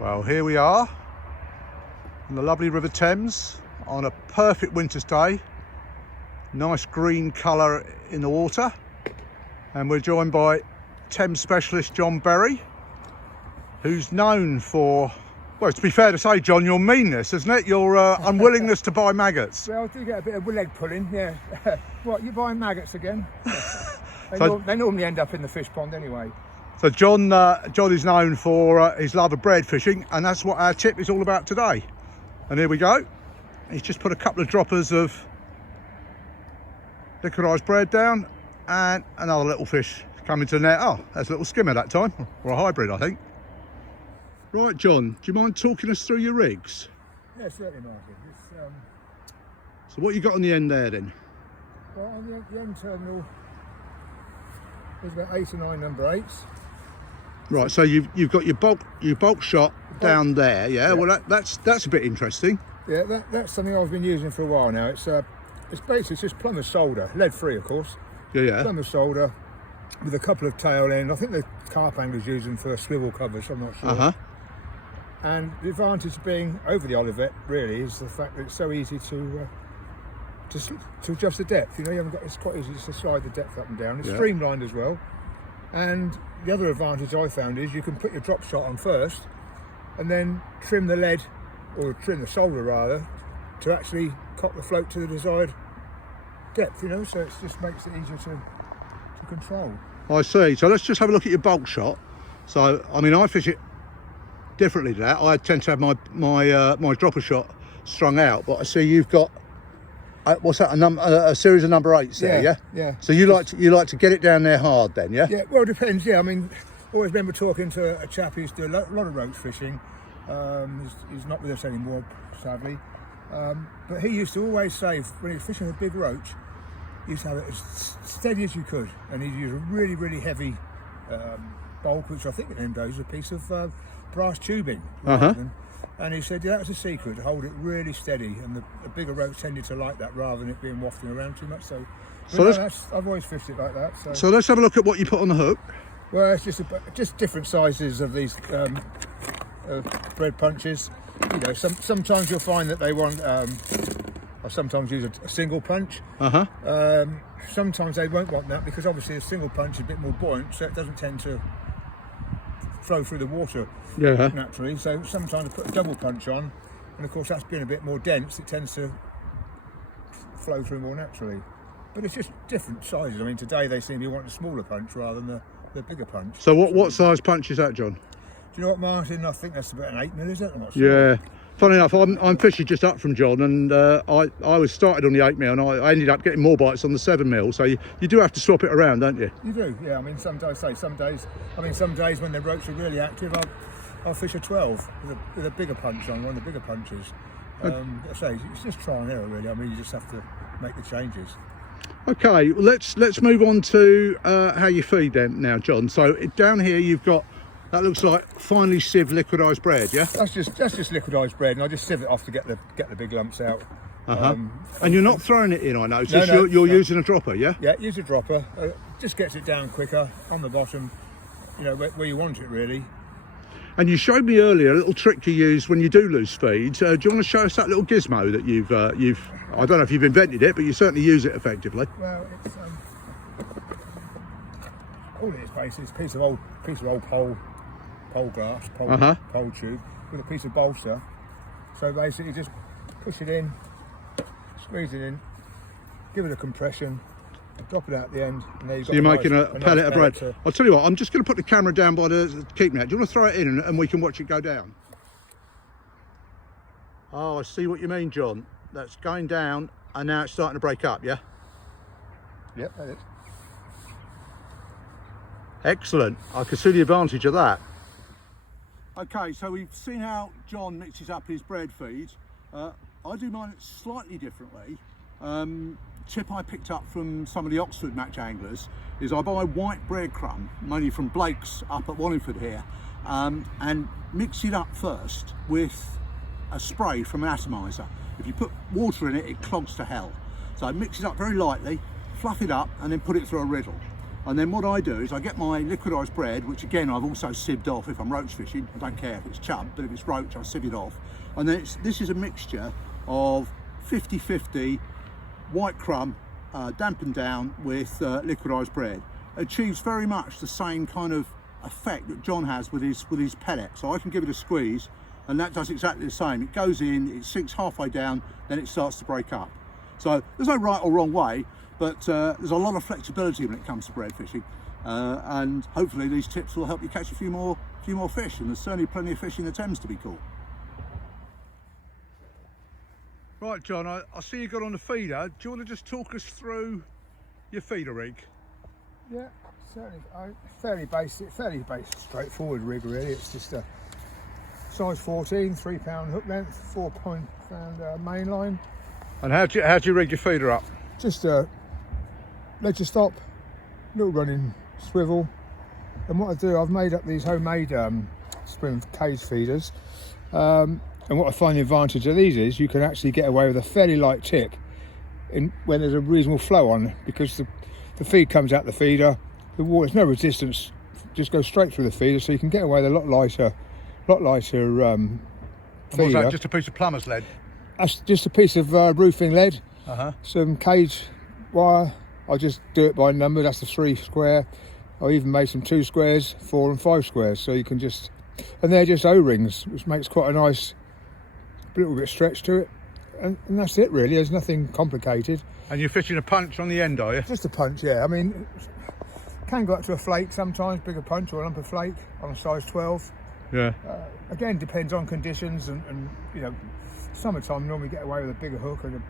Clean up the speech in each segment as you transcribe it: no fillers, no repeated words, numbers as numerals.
Well, here we are on the lovely River Thames on a perfect winter's day. Nice green colour in the water, and we're joined by Thames specialist John Berry, who's known for, well, to be fair to say, John, your meanness, isn't it? Your unwillingness to buy maggots. Well, I do get a bit of leg pulling, yeah. What, you buying maggots again? They normally end up in the fish pond anyway. So John is known for his love of bread fishing, and that's what our tip is all about today. And here we go. He's just put a couple of droppers of liquidised bread down, and another little fish coming to the net. Oh, that's a little skimmer that time, or a hybrid, I think. Right, John, do you mind talking us through your rigs? Yeah, certainly, Martin. So what you got on the end there then? Well, on the end terminal, there's about 8 or 9 number 8s. Right, so you've got your bulk shot down there, yeah? Well, that's a bit interesting. Yeah, that's something I've been using for a while now. It's basically just plumber's solder, lead free, of course. Yeah. Plumber's solder with a couple of tail end. I think the carp anglers use them for swivel covers. I'm not sure. And the advantage being over the Olivet really is the fact that it's so easy to adjust the depth. You know, it's quite easy just to slide the depth up and down. It's streamlined as well. And the other advantage I found is you can put your drop shot on first and then trim the lead, or trim the solder rather, to actually cock the float to the desired depth, you know, so it just makes it easier to control. I see. So let's just have a look at your bulk shot. So, I mean, I fish it differently to that. I tend to have my dropper shot strung out, but I see you've got what's that? A series of number 8s there, yeah. So you like to get it down there hard, then, yeah? Yeah. Well, it depends. Yeah, I mean, always remember talking to a chap who used to do a lot of roach fishing. He's not with us anymore, sadly. But he used to always say when he was fishing a big roach, he used to have it as steady as you could, and he'd use a really, really heavy bulk, which I think in them days was a piece of brass tubing. And he said that was a secret, to hold it really steady, and the bigger roach tended to like that rather than it being wafting around too much. So I've always fished it like that. So let's have a look at what you put on the hook. Well, it's just different sizes of these bread punches. You know, sometimes you'll find that they want. I sometimes use a single punch. Sometimes they won't want that because obviously a single punch is a bit more buoyant, so it doesn't tend to flow through the water naturally. So sometimes I put a double punch on, and of course that's being a bit more dense, it tends to flow through more naturally. But it's just different sizes. I mean, today they seem to want a smaller punch rather than the bigger punch. So what size punch is that, John? Do you know what, Martin? I think that's about an 8mm, is it? I'm not sure. Yeah. Funny enough, I'm fishing just up from John, and I was started on the 8mm, and I ended up getting more bites on the 7mm. So you do have to swap it around, don't you? You do, yeah. I mean, some days when the roach are really active, I'll fish a 12 with a bigger punch on, one of the bigger punches. I say it's just trial and error, really. I mean, you just have to make the changes. Okay, well, let's move on to how you feed them now, John. So down here you've got, that looks like finely sieved liquidised bread, yeah? That's just liquidised bread, and I just sieve it off to get the big lumps out. And you're not throwing it in, I noticed. No, you're using a dropper, yeah? Yeah, use a dropper. Just gets it down quicker on the bottom, you know, where you want it really. And you showed me earlier a little trick you use when you do lose feed. Do you want to show us that little gizmo that you've I don't know if you've invented it, but you certainly use it effectively. Well, it's all it is basically is a piece of old pole glass, pole tube with a piece of balsa. So basically just push it in, squeeze it in, give it a compression, drop it out at the end, and there you've got you're making a pellet of bread. To... I'll tell you what, I'm just going to put the camera down by the keep net. Do you want to throw it in and we can watch it go down? Oh, I see what you mean, John. That's going down and now it's starting to break up, yeah? Yep, that is. Excellent. I can see the advantage of that. Okay, so we've seen how John mixes up his bread feed. I do mine slightly differently. Tip I picked up from some of the Oxford match anglers is I buy white breadcrumb, mainly from Blake's up at Wallingford here, and mix it up first with a spray from an atomizer. If you put water in it, it clogs to hell. So I mix it up very lightly, fluff it up, and then put it through a riddle. And then what I do is I get my liquidised bread, which again I've also sieved off if I'm roach fishing. I don't care if it's chub, but if it's roach I sieve it off. And then this is a mixture of 50-50 white crumb dampened down with liquidised bread. It achieves very much the same kind of effect that John has with his pellet. So I can give it a squeeze and that does exactly the same. It goes in, it sinks halfway down, then it starts to break up. So there's no right or wrong way, but there's a lot of flexibility when it comes to bread fishing, and hopefully these tips will help you catch a few more fish, and there's certainly plenty of fish in the Thames to be caught. Right, John, I see you got on the feeder. Do you want to just talk us through your feeder rig? Yeah, certainly. Fairly basic, straightforward rig really. It's just a size 14, 3 pound hook length, 4 pound main line. And how do you rig your feeder up? Just a ledger stop, little running swivel, and what I do, I've made up these homemade spring cage feeders, and what I find the advantage of these is you can actually get away with a fairly light tip when there's a reasonable flow on, because the feed comes out the feeder, the water, there's no resistance, just goes straight through the feeder, so you can get away with a lot lighter feeder. And what's that, just a piece of plumber's lead? That's just a piece of roofing lead, some cage wire. I just do it by number. That's the 3 square. I even made some 2 squares, 4 and 5 squares, so you can just, and they're just O-rings, which makes quite a nice little bit of stretch to it, and that's it really. There's nothing complicated. And you're fishing a punch on the end, are you? Just a punch, yeah. I mean, can go up to a flake sometimes, bigger punch or a lump of flake on a size 12. Yeah. Again, depends on conditions, and you know, summertime normally get away with a bigger hook and a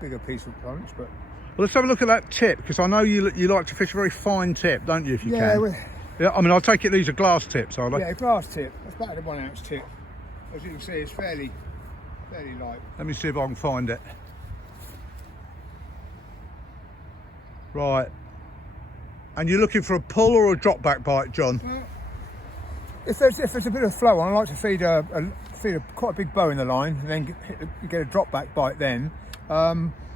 bigger piece of punch. But well, let's have a look at that tip, because I know you like to fish a very fine tip, don't you? If you can. Yeah. I mean, I take it these are glass tips, are they? Yeah, glass tip. That's about a 1 ounce tip. As you can see, it's fairly light. Let me see if I can find it. Right. And you're looking for a pull or a drop back bite, John? If there's a bit of flow on, I like to feed quite a big bow in the line, and then you get a drop back bite then.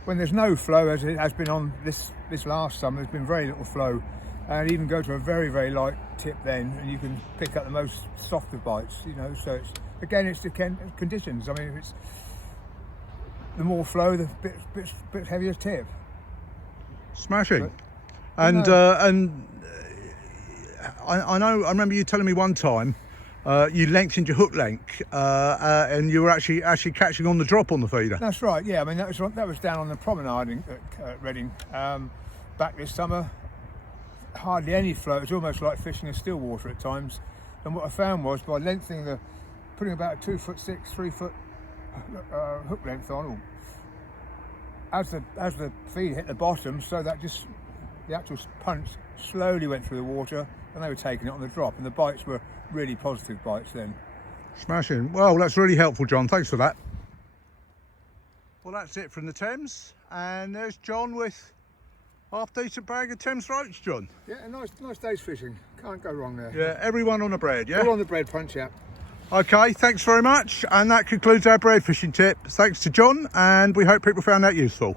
When there's no flow, as it has been on this last summer, there's been very little flow, and even go to a very, very light tip then, and you can pick up the most softer bites, you know. So it's the conditions. I mean, if it's the more flow, the bit heavier tip. Smashing. But, and I remember you telling me one time you lengthened your hook length, and you were actually catching on the drop on the feeder. That's right. Yeah, I mean that was down on the promenade at Reading back this summer. Hardly any flow. It's almost like fishing in still water at times. And what I found was by lengthening putting about a 2'6", 3 foot hook length on, as the feed hit the bottom, so that just the actual punch slowly went through the water, and they were taking it on the drop, and the bites were really positive bites then. Smashing. Well, that's really helpful, John. Thanks for that. Well, that's it from the Thames, and there's John with half decent bag of Thames roach, John. Yeah, a nice day's fishing. Can't go wrong there. Yeah, everyone on a bread, yeah? All on the bread punch, yeah. Okay, thanks very much, and that concludes our bread fishing tip. Thanks to John, and we hope people found that useful.